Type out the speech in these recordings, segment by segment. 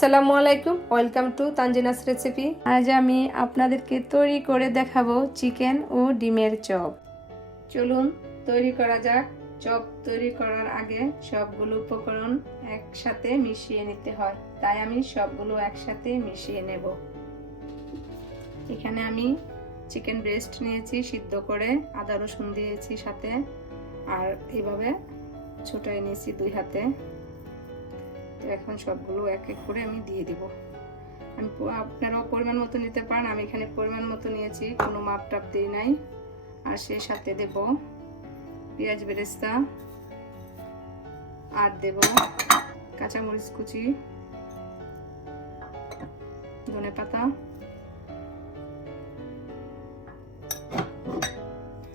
আসসালামু আলাইকুম, welcome to Tanzina's recipe. আজ আমি আপনাদেরকে তৈরি করে দেখাবো চিকেন ও ডিমের চপ। চলুন তৈরি করা যাক। চপ তৈরি করার আগে সবগুলো উপকরণ একসাথে মিশিয়ে নিতে হয়, তাই আমি সবগুলো একসাথে মিশিয়ে নেব। এখানে আমি চিকেন ব্রেস্ট নিয়েছি সিদ্ধ করে, আদা রসুন দিয়েছি সাথে, আর এইভাবে ছোটাই নিয়েছি 2 হাতে। তো এখন সবগুলো এক এক করে আমি দিয়ে দিব। আপনারাও পরিমাণ মতো নিতে পারেন, আমি এখানে পরিমাণ মতো নিয়েছি, কোনো মাপ টাপ দিই নাই। আর সেই সাথে দেব পেঁয়াজ বেরেস্তা, আর দেব কাঁচামরিচ কুচি, ধনে পাতা,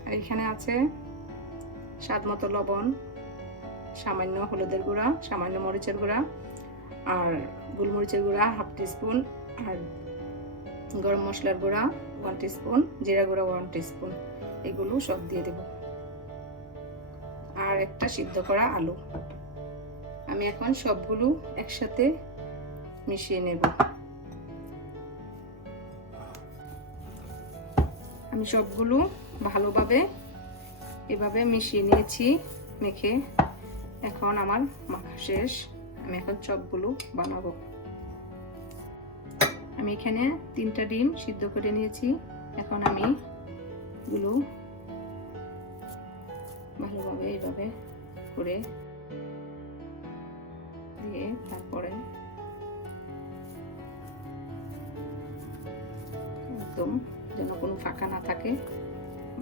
আর এখানে আছে স্বাদ মতো লবণ, সামান্য হলুদের গুঁড়া, সামান্য মরিচের গুঁড়া, আর গোলমরিচের গুঁড়া 1/2 টিস্পুন, আর গরম মশলার গুঁড়া 1 টিস্পুন, জিরা গুঁড়া 1 টিস্পুন, এগুলো সব দিয়ে দেব। আর একটা সিদ্ধ করা আলু। আমি এখন সবগুলো একসাথে মিশিয়ে নেব। আমি সবগুলো ভালোভাবে এভাবে মিশিয়ে নিয়েছি মেখে। এখন আমার মাখা শেষ, আমি এখন চপগুলো বানাবো। আমি এখানে 3টা ডিম সিদ্ধ করে নিয়েছি। এখন আমি গুলো ভালোভাবে এইভাবে করে দিয়ে তারপরে একদম যেন কোনো ফাঁকা না থাকে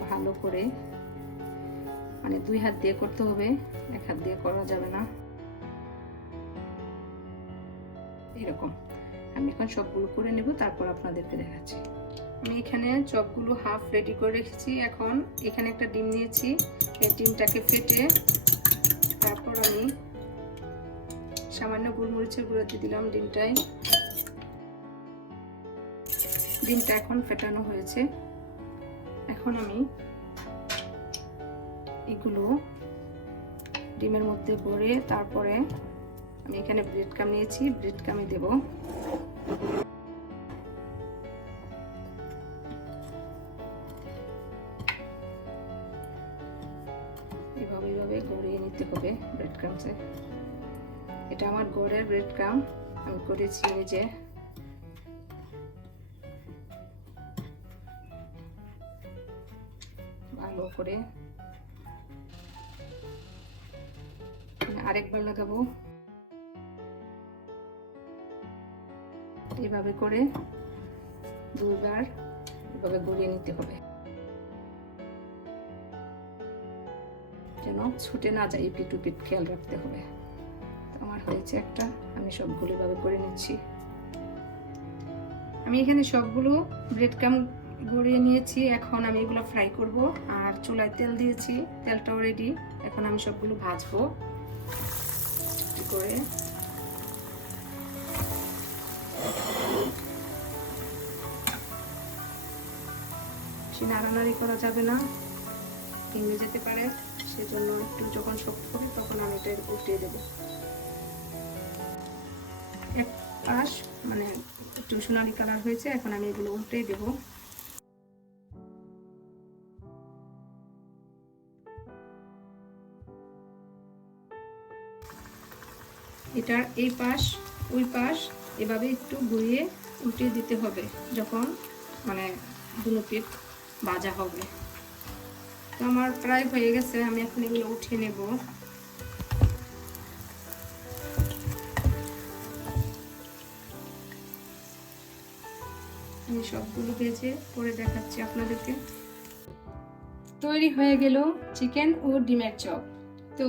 ভালো করে, মানে 2 হাত দিয়ে করতে হবে, 1 হাত দিয়ে করা যাবে না। এরকম আমি এখন সবগুলো করে নেব, তারপর আপনাদেরকে দেখাচ্ছি। আমি এখানে চপগুলো হাফ রেডি করে রেখেছি। এখন এখানে একটা ডিম নিয়েছি, এই ডিমটাকে ফেটে তারপর আমি সামান্য গোলমরিচের গুঁড়ো দিয়ে দিলাম ডিমটা এখন ফেটানো হয়েছে। এখন আমি এগুলো ডিমের মধ্যে ভরে তারপরে আমি এখানে ব্রেড ক্রাম নিয়েছি, ব্রেড ক্রামে দেব। এভাবে গড়িয়ে নিতে হবে ব্রেড ক্রামসে। এটা আমার ঘরের ব্রেড ক্রাম, আমি করেছি নিজে। ভালো করে আরেকবার লাগাবো। এভাবে করে 2বার এভাবে গড়িয়ে নিতে হবে, যেন ছুটে না যায়, এপিট ওপিট খেয়াল রাখতে হবে। তো আমার হয়েছে একটা, আমি সবগুলো এভাবে করে নিচ্ছি। আমি এখানে সবগুলো ব্রেড ক্রাম গড়িয়ে নিয়েছি। এখন আমি এগুলো ফ্রাই করব, আর চুলায় তেল দিয়েছি, তেলটাও রেডি। এখন আমি সবগুলো ভাজবো করে। নাড়ানাড়ি করা যাবে না, ভেঙে যেতে পারে, সেজন্য একটু যখন শক্ত হবে তখন আমি এটা উল্টিয়ে দেবো। এক পাশ মানে একটু সোনালি কালার হয়েছে, এখন আমি এগুলো উল্টিয়ে দেবো। এটার এই পাশ ওই পাশ এভাবে একটু ঘুরিয়ে উল্টিয়ে দিতে হবে যখন মানে দুটো পিঠ ভাজা হবে। তো আমার প্রায় হয়ে গেছে, আমি এখন এগুলো উঠিয়ে নেব। আমি সবগুলো ভেজে পরে দেখাচ্ছি আপনাদেরকে। তৈরি হয়ে গেল চিকেন ও ডিমের চপ। তো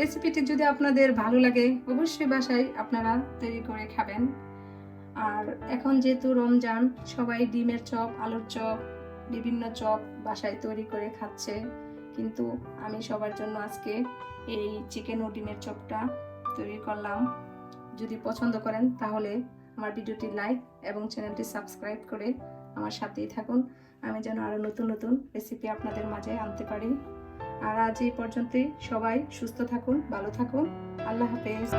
রেসিপিটি যদি আপনাদের ভালো লাগে অবশ্যই বাসায় আপনারা তৈরি করে খাবেন। আর এখন যেহেতু রমজান, সবাই ডিমের চপ, আলুর চপ, বিভিন্ন চপ বাসায় তৈরি করে খাচ্ছে, কিন্তু আমি সবার জন্য আজকে এই চিকেন ও ডিমের চপটা তৈরি করলাম। যদি পছন্দ করেন তাহলে আমার ভিডিওটি লাইক এবং চ্যানেলটি সাবস্ক্রাইব করে আমার সাথেই থাকুন, আমি যেন আরো নতুন নতুন রেসিপি আপনাদের মাঝে আনতে পারি। আর আজ এই পর্যন্তই, সবাই সুস্থ থাকুন, ভালো থাকুন, আল্লাহ হাফেজ।